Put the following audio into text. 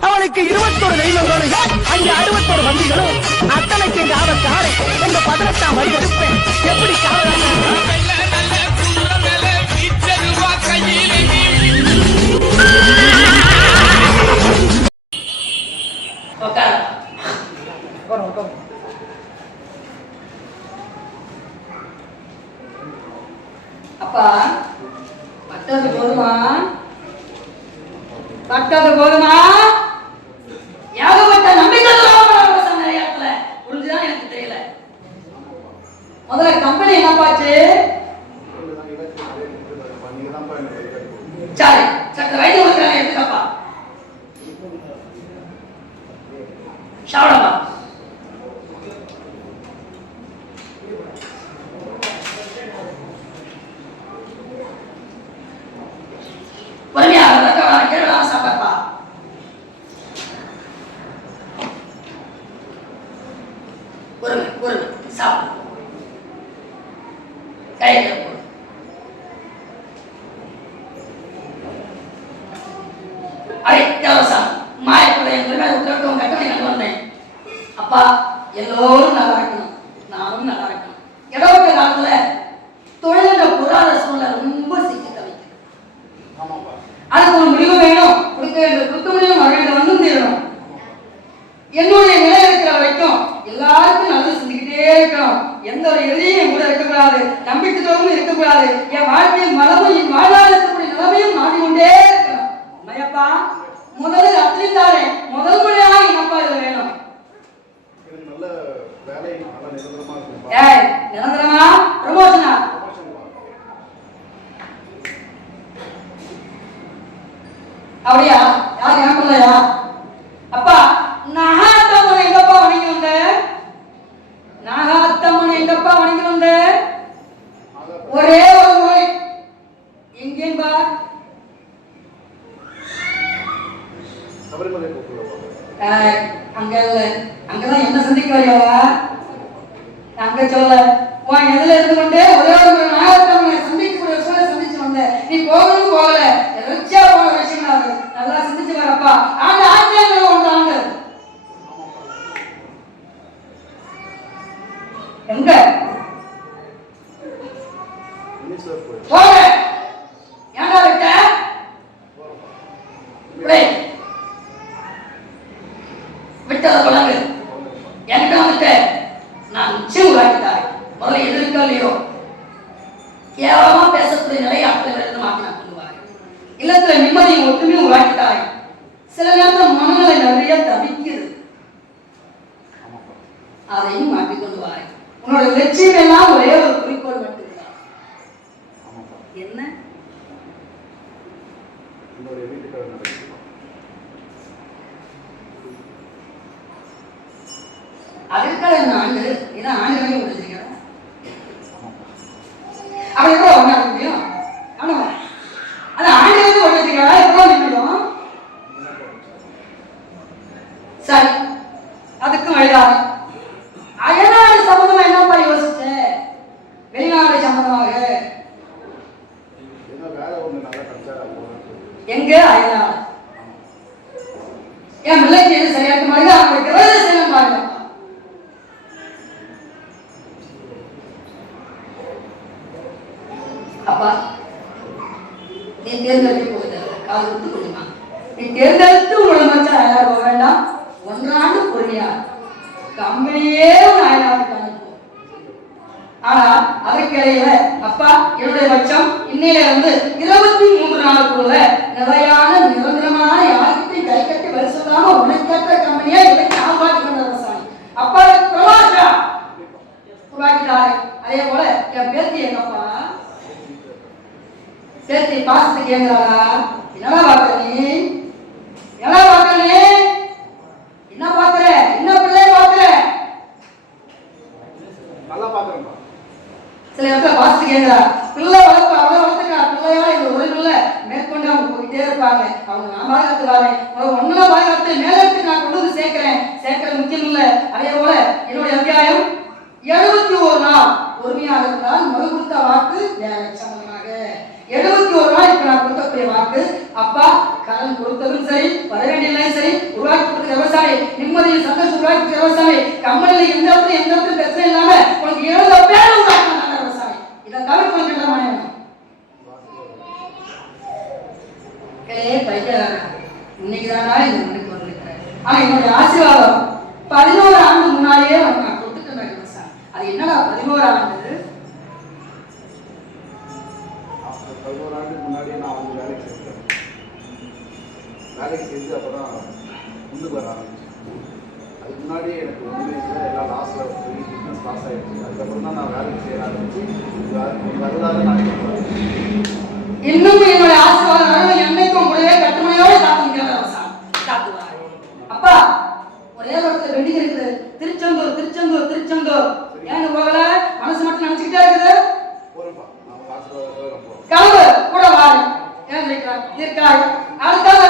அவனுக்கு இருபத்தொரு தெய்வங்களும் அங்கே அறுபத்தொரு வண்டிகளும். அத்தனைக்கு இந்த ஆபத்தாறு எங்க பதினெட்டாம் வழி எடுப்பேன். எப்படி அப்பா பத்தாவது போதுமா? பத்தாவது போதுமா? சாப்பிடப்பா பொறுமையா கேள்வி சாப்பிடப்பா பொறுமை பொறுமை சாப்பிடு கையில போடு அப்பா எல்லோரும் நல்லா இருக்கணும். நானும் நல்லா இருக்கணும். இடவட்ட காலத்துல தொழில பொருளாதார சூழ்நிலை ரொம்ப சிக்கி தவிக்குது அதுக்கு ஒரு முடிவு வேணும். கொடுக்க வேண்டிய கொடுக்க முடியும் அவர்கள் வந்து தீரணும். என்னுடைய நிலை இருக்கிற வரைக்கும் எல்லாருக்கும் நல்லது சிந்திக்கிட்டே இருக்கணும். எந்த ஒரு எதிரியும் கூட இருக்கக்கூடாது. நம்பிக்கைத்தோடும் இருக்கக்கூடாது. என் வாழ்க்கையில் மலமும் என் வாழ்வாதாரத்துக்குரிய அப்படியா? யார் ஏன் பிள்ளையா? அப்பா நகாத்தம்மன் எங்கப்பா வணங்கி வந்த? நாகாத்தம்மன் எங்கப்பா வணங்கி வந்த? ஒரே ஒரு முறை எங்கேயும் பா? அங்க இல்ல. அங்கதான் என்ன சந்திக்க வரையா? அங்க சொல்ல. உன் எதுல இருந்து கொண்டு ஒரே ஒரு நாகத்தம்மனை சந்திக்கக்கூடிய விஷயம் சந்திச்சு வந்த. நீ போகணும் போகல எதிர்ச்சியா போன விஷயம் அது நல்லா சிந்திச்சு வரப்பா ஆண்டு ஆட்சியர்கள் ஒன்று ஆண்டு எங்க மினிஸ்டர் போய் போக ஏன்டா விட்ட விடு. விட்டத பழங்கு என்கிட்ட வந்துட்டு நான் நிச்சயம் உருவாக்கிட்டார் முதல்ல எதிர்க்கோ இல்லையோ கேவலமா பேசக்கூடிய நிலையை ஆட்கள் இருந்து மாற்றி நான் இல்லத்துல நிம்மதியும் ஒற்றுமையும் உருவாக்கிட்டார் சில நேரத்துல மனநிலை நிறைய தவிக்குது அதையும் மாற்றி கொண்டு உன்னோட லட்சியம் எல்லாம் ஒரே ஒரு குறிக்கோள் என்னுடைய வீட்டுக்காரர் நடக்குதுப்பா அதற்காக இந்த ஆண்டு ஏன்னா ஆண்டு வரைக்கும் எவ்வளவு ஆமாப்பா அப்படி கூட ஒன்றா முடியும் என் பிள்ளைக்கு மாதிரி அவங்களுக்கு எவ்வளவு செய்யணும் பாருங்க அப்பா நீ தேர்ந்தெடுக்க போகுது காது விட்டு கொடுமா. நீ தேர்ந்தெடுத்து உங்களை மச்சா அயலார் போக வேண்டாம். ஒன்றாண்டு பொறுமையா கம்பெனியே ஒரு அயலாருக்கு அனுப்புவோம் ஆனா அதற்கிடையில அப்பா என்னுடைய பட்சம் இன்னையில இருந்து இருபத்தி மூன்று நாளுக்குள்ள நிறையான நிரந்தரம் உனக்கேற்ற கம்பெனியா நான் பார்த்து கொண்ட அரசாணி. அப்பா பிரபாஷா உருவாக்கிட்டாரு அதே போல என் பேத்தி எங்கப்பா பேத்தி பாசத்துக்கு ஏங்குறாளா என்னடா பார்க்க நீ? என்னடா பார்க்க நீ? என்ன பார்க்கற? என்ன பிள்ளை பார்க்கற? நல்லா பாக்குறேன்ப்பா சில இடத்துல பாஸ்ட் கேட்கிறா பிள்ளை வளர்ப்பு அவ்வளோ வளர்த்துக்கா பிள்ளையோட இந்த ஒரு பிள்ளை மேற்கொண்டு அவங்க போயிட்டே அவங்க நான் பாதுகாத்துவாங்க ஒன்னுல பாதுகாத்து மேலத்துக்கு நான் கொண்டு வந்து சேர்க்கிறேன். சேர்க்கறது முக்கியம் இல்லை. அதே போல என்னுடைய அத்தியாயம் எழுபத்தி ஒரு நாள். பொறுமையாக இருந்தால் மறு கொடுத்த வாக்கு வேலை எழுபத்தி ஒரு நாள் இப்ப நான் கொடுக்கக்கூடிய வாக்கு. அப்பா கடன் கொடுத்ததும் சரி வர வேண்டியதும் சரி உருவாக்கி கொடுத்த விவசாயி நிம்மதியில் சந்தோஷம் உருவாக்கி கொடுத்த விவசாயி கம்பெனில எந்த இடத்துல எந்த இடத்துல பிரச்சனை இல்லாம ஆனா என்னுடைய ஆசீர்வாதம். பதினோரு ஆண்டு முன்னாடியே உனக்கு நான் கொடுத்துட்டேன் அது என்னடா பதினோரு ஆண்டு பதினோரு ஆண்டுக்கு முன்னாடியே நான் வந்து வேலைக்கு செஞ்சேன் வேலைக்கு செஞ்சு அப்போ தான் முன்னுக்கு வர ஆரம்பிச்சேன். அதுக்கு முன்னாடி எனக்கு ஒன்றுமே இல்லை எல்லாம் லாஸில் போய் பிஸ்னஸ் லாஸ் ஆகிடுச்சு அதுக்கப்புறம் தான் நான் வேலைக்கு செய்ய ஆரம்பிச்சு வரலாறு நான் நினைச்சுக்கிட்டே இருக்குது. கிளம்பு கூட வாரு. ஏன் இருக்கிறார் இருக்காய் அடுத்தது